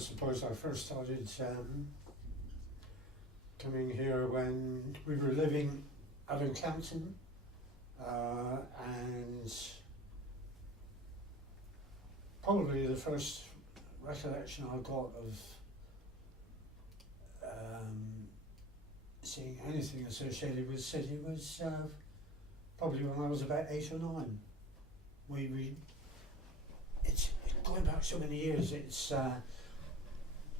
suppose I first started coming here when we were living at Oakhampton, and probably the first recollection I got of seeing anything associated with City was probably when I was about 8 or 9. It's going back so many years. It's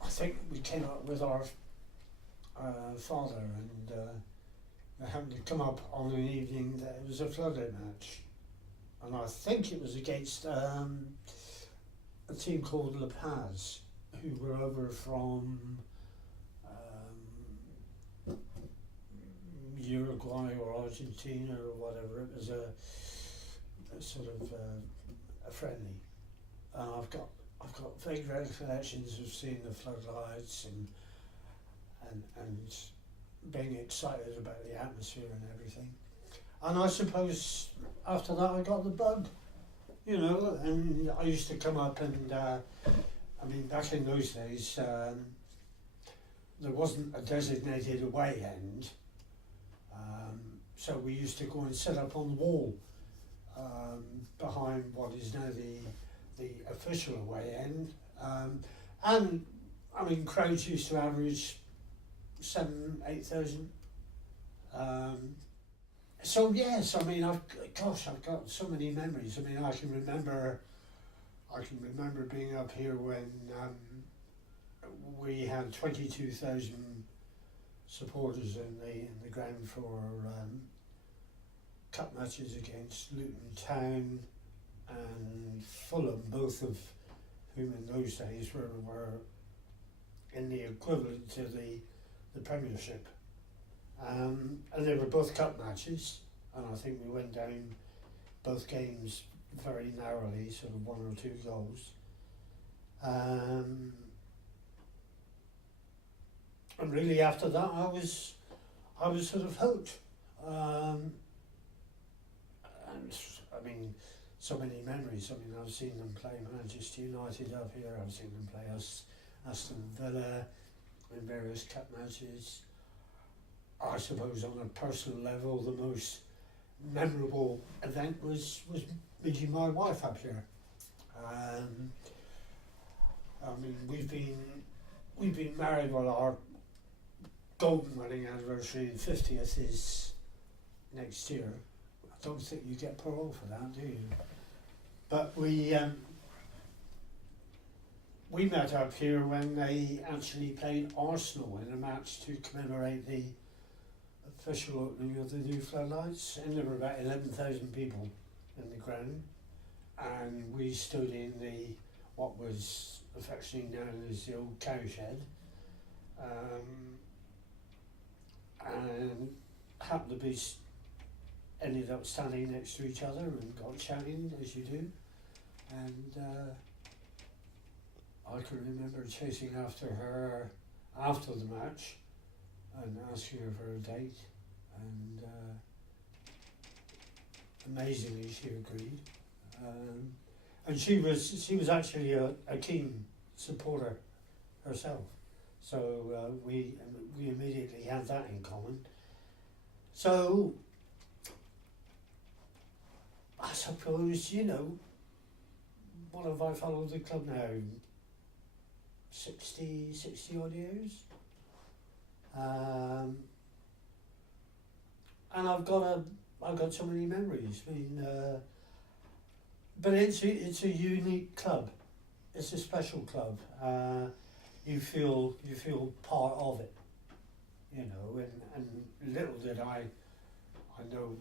I think we came up with our father, and happened to come up on an evening that it was a floodlight match, and I think it was against a team called La Paz, who were over from Uruguay or Argentina or whatever. It was a sort of a friendly, and I've got vague recollections of seeing the floodlights and being excited about the atmosphere and everything. And I suppose after that I got the bug, you know, and I used to come up and I mean, back in those days there wasn't a designated away end, so we used to go and sit up on the wall behind what is now the official away end, and I mean, crowds used to average 7,000-8,000. So yes, I mean, I've got so many memories. I mean, I can remember being up here when we had 22,000 supporters in the ground for cup matches against Luton Town and Fulham, both of whom in those days were in the equivalent to the Premiership, and they were both cup matches, and I think we went down both games very narrowly, sort of 1 or 2 goals, and really after that I was sort of hooked, and I mean, so many memories. I mean, I've seen them play Manchester United up here, I've seen them play Aston Villa in various cup matches. I suppose on a personal level the most memorable event was meeting my wife up here. I mean, we've been married. Well, our golden wedding anniversary, 50th, is next year. I don't think you get parole for that, do you? But we met up here when they actually played Arsenal in a match to commemorate the official opening of the new floodlights, and there were about 11,000 people in the ground, and we stood in what was affectionately known as the old cowshed, and happened to be ended up standing next to each other and got chatting as you do, and I can remember chasing after her after the match and asking her for a date, and amazingly she agreed, and she was actually a keen supporter herself, so we immediately had that in common. So I suppose, you know, what have I followed the club now? 60 odd years, and I've got so many memories. I mean, but it's a unique club. It's a special club. You feel part of it, you know. And little did I know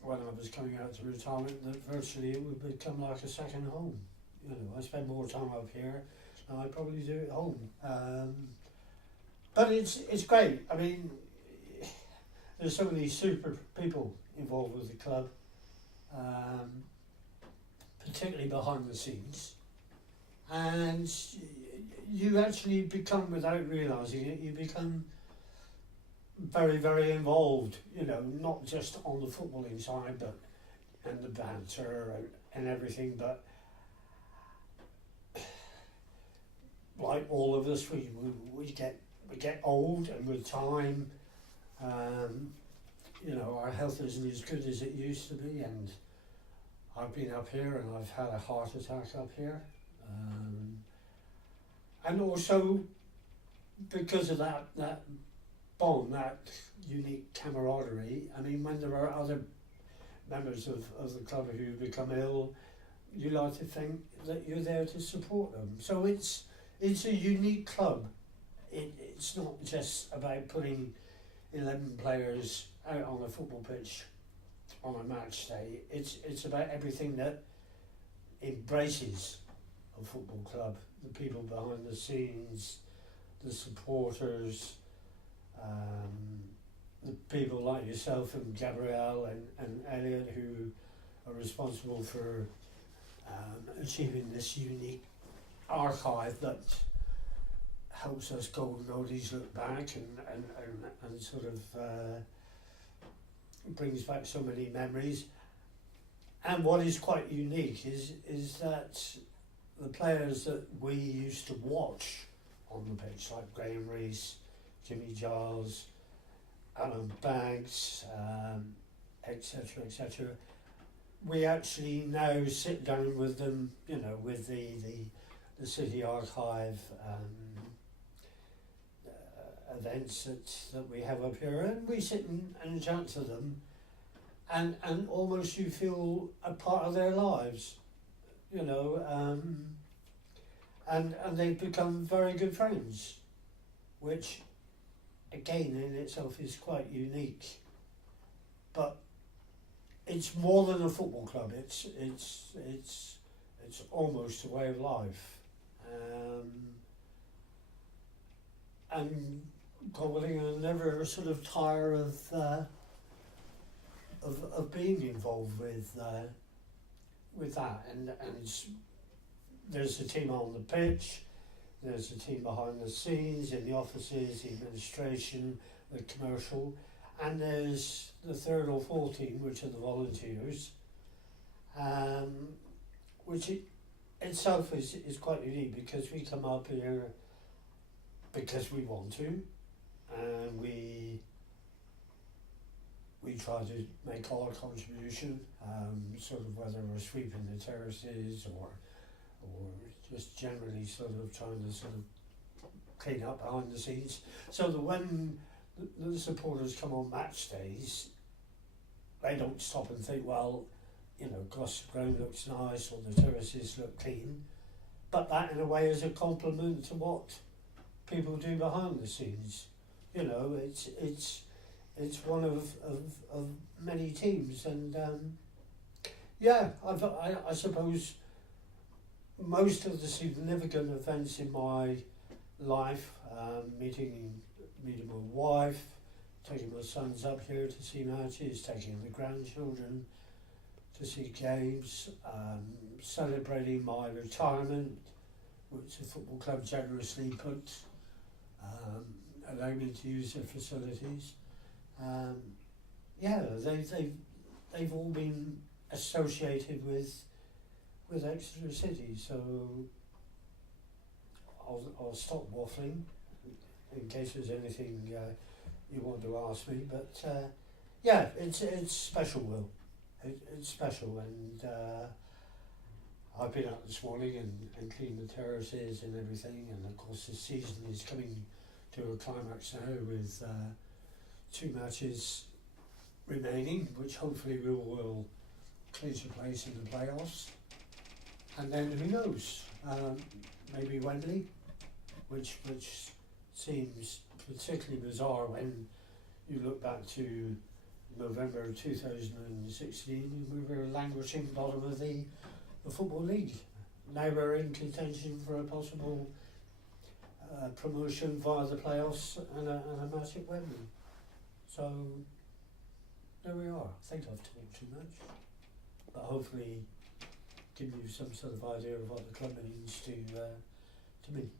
when I was coming out to retirement that virtually it would become like a second home. You know, I spend more time up here than I probably do at home. But it's great. I mean, there's so many super people involved with the club, particularly behind the scenes, and you actually become, without realising it, you become very, very involved, you know, not just on the footballing side, but and the banter and everything, but like all of us, we get old, and with time, um, our health isn't as good as it used to be, and I've been up here and I've had a heart attack up here, and also because of that bond, that unique camaraderie. I mean, when there are other members of the club who become ill, you like to think that you're there to support them. So it's a unique club. It's not just about putting 11 players out on a football pitch on a match day. It's about everything that embraces a football club. The people behind the scenes, the supporters, the people like yourself and Gabrielle and Elliot, who are responsible for achieving this unique archive that helps us golden oldies look back and sort of brings back so many memories. And what is quite unique is that the players that we used to watch on the pitch, like Graham Rees, Jimmy Giles, Alan Banks, etc., we actually now sit down with them, with the City Archive events that we have up here, and we sit and chat to them, and almost you feel a part of their lives, and they've become very good friends, which again in itself is quite unique. But it's more than a football club. It's almost a way of life, and God willing, I'll never sort of tire of being involved with that. And there's a team on the pitch, there's a team behind the scenes, in the offices, the administration, the commercial, and there's the third or fourth team, which are the volunteers, which itself is quite unique, because we come up here because we want to, and we try to make our contribution, sort of whether we're sweeping the terraces or just generally sort of trying to sort of clean up behind the scenes, so that when the supporters come on match days, they don't stop and think, well, Gloucester ground looks nice or the terraces look clean, but that in a way is a compliment to what people do behind the scenes. It's one of many teams, and I suppose most of the significant events in my life, meeting my wife, taking my sons up here to see matches, taking the grandchildren to see games, celebrating my retirement, which the football club generously put, allowing me to use their facilities. They've all been associated with Exeter City, so I'll stop waffling in case there's anything you want to ask me. But it's special, Will. It's special, and I've been out this morning and cleaned the terraces and everything, and of course the season is coming to a climax now with 2 matches remaining, which hopefully will clinch a place in the playoffs. And then who knows, maybe Wembley, which seems particularly bizarre when you look back to November 2016, we were languishing bottom of the Football League. Now we're in contention for a possible promotion via the playoffs and a match at Wembley. So there we are. I think I've talked too much, but hopefully give you some sort of idea of what the club means to me.